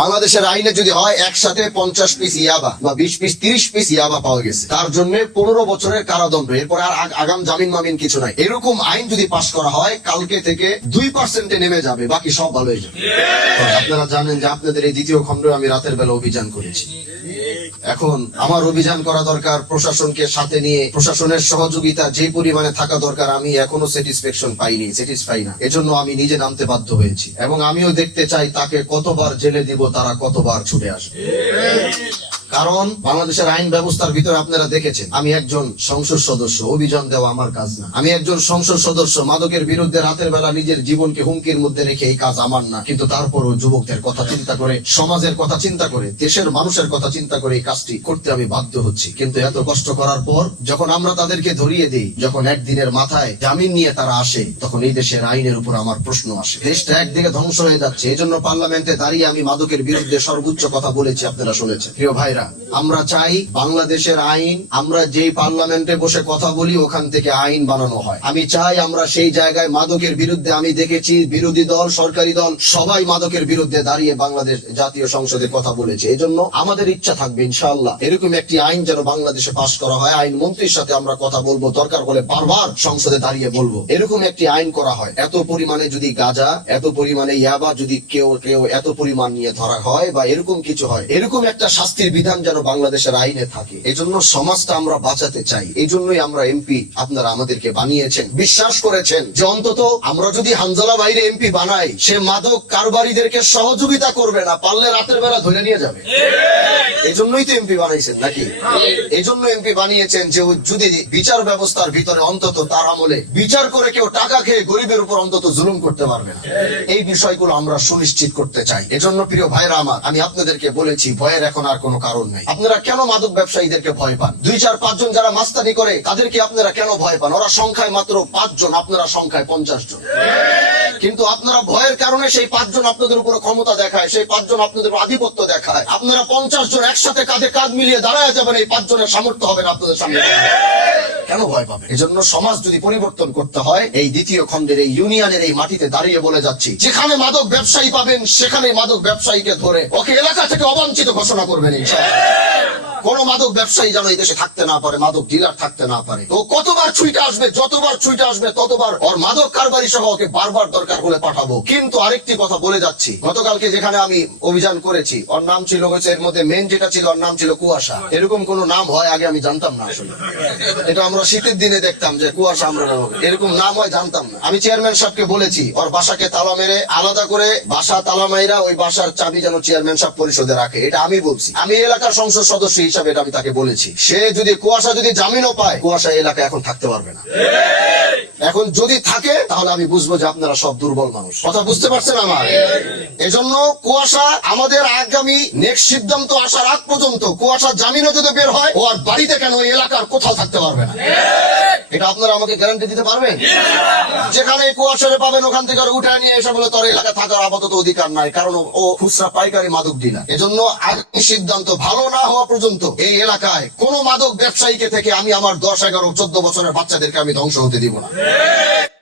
বাংলাদেশের আইনে যদি হয় একসাথে 50 পিস ইয়াবা বা 20 পিস 30 পিস ইয়াবা পাওয়া গেছে, তার জন্য 15 বছরের কারাদণ্ড, এরপর আর আগাম জামিন মামিন কিছু নাই। এরকম আইন যদি পাশ করা হয়, কালকে থেকে 2% নেমে যাবে, বাকি সব ভালো হয়ে যাবে। আপনারা জানেন যে আপনাদের এই দ্বিতীয় খণ্ডে আমি রাতের বেলা অভিযান করেছি। এখন আমার অভিযান করা দরকার প্রশাসনকে সাথে নিয়ে, প্রশাসনের সহযোগিতা যে পরিমাণে থাকা দরকার আমি এখনো স্যাটিসফ্যাকশন পাইনি, স্যাটিসফাই না। এজন্য আমি নিজে নামতে বাধ্য হয়েছি এবং আমিও দেখতে চাই তাকে কতবার জেলে দিব, তারা কতবার ছুটে আসবে। কারণ বাংলাদেশের আইন ব্যবস্থার ভিতরে আপনারা দেখেছেন, আমি একজন সংসদ সদস্য, অভিযান দেওয়া আমার কাজ না। আমি একজন সংসদ সদস্য, মাদকের বিরুদ্ধে রাতের বেলা নিজের জীবনকে হুমকির মধ্যে রেখে এই কাজ আমার না। কিন্তু তারপরও যুবকদের কথা চিন্তা করে, সমাজের কথা চিন্তা করে, দেশের মানুষের কথা চিন্তা করে এই কাজটি করতে আমি বাধ্য হচ্ছি। কিন্তু এত কষ্ট করার পর যখন আমরা তাদেরকে ধরিয়ে দিই, যখন একদিনের মাথায় জামিন নিয়ে তারা আসে, তখন এই দেশের আইনের উপর আমার প্রশ্ন আসে। দেশটা একদিকে ধ্বংস হয়ে যাচ্ছে। এই জন্য পার্লামেন্টে দাঁড়িয়ে আমি মাদকের বিরুদ্ধে সর্বোচ্চ কথা বলেছি, আপনারা শুনেছেন। প্রিয় ভাইরা, আমরা চাই বাংলাদেশের আইন, আমরা যেই পার্লামেন্টে বসে কথা বলি ওখান থেকে আইন বানানো হয়। আমি চাই আমরা সেই জায়গায় মাদকের বিরুদ্ধে, আমি দেখেছি বিরোধী দল, সরকারি দল সবাই মাদকের বিরুদ্ধে দাঁড়িয়ে বাংলাদেশ জাতীয় সংসদে কথা বলেছে। এই জন্য আমাদের ইচ্ছা থাকবে ইনশাআল্লাহ এরকম একটি আইন যেন বাংলাদেশে পাশ করা হয়। আইন মন্ত্রীর সাথে আমরা কথা বলবো, দরকার হলে বারবার সংসদে দাঁড়িয়ে বলবো, এরকম একটি আইন করা হয়। এত পরিমাণে যদি গাঁজা, এত পরিমাণে ইয়াবা যদি কেউ এত পরিমাণ নিয়ে ধরা হয় বা এরকম কিছু হয়, এরকম একটা শাস্তির বিধান যেন বাংলাদেশের আইনে থাকে। এই জন্য সমাজটা আমরা বাঁচাতে চাই। এই জন্যই আমরা এমপি আপনারা আমাদেরকে বানিয়েছেন, বিশ্বাস করেছেন যে অন্তত আমরা যদি হানজালা বাইরে এমপি বানাই, সে মাদক কারবারিদেরকে সহযোগিতা করবে না, পারলে রাতের বেলা ধরে নিয়ে যাবে। এই জন্যই তো এমপি বানাইছেন নাকি? এই জন্য এমপি বানিয়েছেন যে যদি বিচার ব্যবস্থার ভিতরে অন্তত তার আমলে বিচার করে কেউ টাকা খেয়ে গরিবের উপর অন্তত জুলুম করতে পারবে না। এই বিষয়গুলো আমরা সুনিশ্চিত করতে চাই। এজন্য প্রিয় ভাইরা আমার, আমি আপনাদেরকে বলেছি, ভয়ের এখন আর কোনো কারণ নেই। আপনারা কেন মাদক ব্যবসায়ীদেরকে ভয় পান? 2-4-5 জন যারা মাস্তানি করে তাদেরকে আপনারা কেন ভয় পান? ওরা সংখ্যায় মাত্র 5 জন, আপনারা সংখ্যায় 50 জন। কিন্তু আপনারা ভয়ের কারণে সেই 5 জন আপনাদের উপর ক্ষমতা দেখায়, সেই 5 জন আপনাদের আধিপত্য দেখায়। আপনারা 50 জন একসাথে কাঁধে কাঁধ মিলিয়ে দাঁড়ায় যাবেন, এই 5 জনের সামর্থ্য হবে না আপনাদের সামনে। কেন ভয় পাবে? এজন্য সমাজ যদি পরিবর্তন করতে হয়, এই দ্বিতীয় খণ্ডের এই ইউনিয়নের এই মাটিতে দাঁড়িয়ে বলে যাচ্ছি, যেখানে মাদক ব্যবসায়ী পাবেন সেখানে মাদক ব্যবসায়ীকে ধরে ওকে এলাকা থেকে অবাঞ্ছিত ঘোষণা করবেন ইনশাআল্লাহ। কোন মাদক ব্যবসায়ী যেন এই দেশে থাকতে না পারে, মাদক ডিলার থাকতে না পারে। তো কতবার ছুটে আসবে, যতবার ছুটে আসবে ততবার ওর মাদক কারবারি সহ ওকে বারবার দরকার হলে পাঠাবো। কিন্তু আরেকটি কথা বলে যাচ্ছি, গতকালকে যেখানে আমি অভিযান করেছি, ওর নাম ছিল হচ্ছে, এর মধ্যে মেন যেটা ছিল ওর নাম ছিল কুয়াশা। এরকম কোন নাম হয় আগে আমি জানতাম না আসলে। এটা আমরা শীতের দিনে দেখতাম যে কুয়াশা, আমরা এরকম নাম হয় জানতাম না। আমি চেয়ারম্যান সাহেবকে বলেছি ওর বাসাকে তালা মেরে, আলাদা করে বাসা তালা মাইরা ওই বাসার চাবি যেন চেয়ারম্যান সাহেব পরিষদে রাখে। এটা আমি বলছি, আমি এলাকার সংসদ সদস্য হিসাবে এটা আমি তাকে বলেছি। সে যদি কুয়াশা যদি জামিনও পায়, কুয়াশা এলাকায় এখন থাকতে পারবে না। এখন যদি থাকে তাহলে আমি বুঝবো যে আপনারা সব দুর্বল মানুষ। কথা বুঝতে পারছেন আমার? এজন্য কুয়াশা আমাদের আগামী নেক্সট সিদ্ধান্ত আসার আগ পর্যন্ত কুয়াশা জামিনও যদি বের হয়, ও আর বাড়িতে কেন ওই এলাকার কোথাও থাকতে পারবে না। এটা আপনারা আমাকে গ্যারান্টি দিতে পারবেন? যেখানে কুয়াশারে পাবেন ওখান থেকে উঠে নিয়ে এসে বলে তোর এলাকা থাকার আপাতত অধিকার নাই, কারণ ও খুচরা পাইকারি মাদক ডিলার। এজন্য আগামী সিদ্ধান্ত ভালো না হওয়া পর্যন্ত এই এলাকায় কোন মাদক ব্যবসায়ীকে থেকে আমি আমার 10, 11, 14 বছরের বাচ্চাদেরকে আমি ধ্বংস হতে দিব না।